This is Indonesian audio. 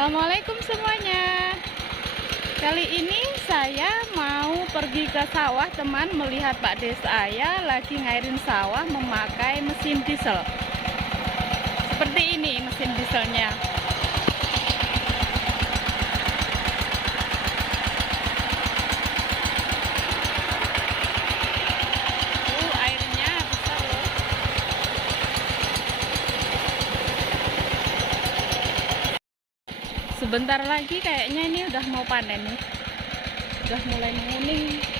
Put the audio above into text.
Assalamualaikum semuanya. Kali ini saya mau pergi ke sawah teman, melihat Pak Des saya lagi ngairin sawah memakai mesin diesel. Seperti ini mesin dieselnya. Airnya besar loh. Sebentar lagi kayaknya ini udah mau panen nih. Udah mulai menguning.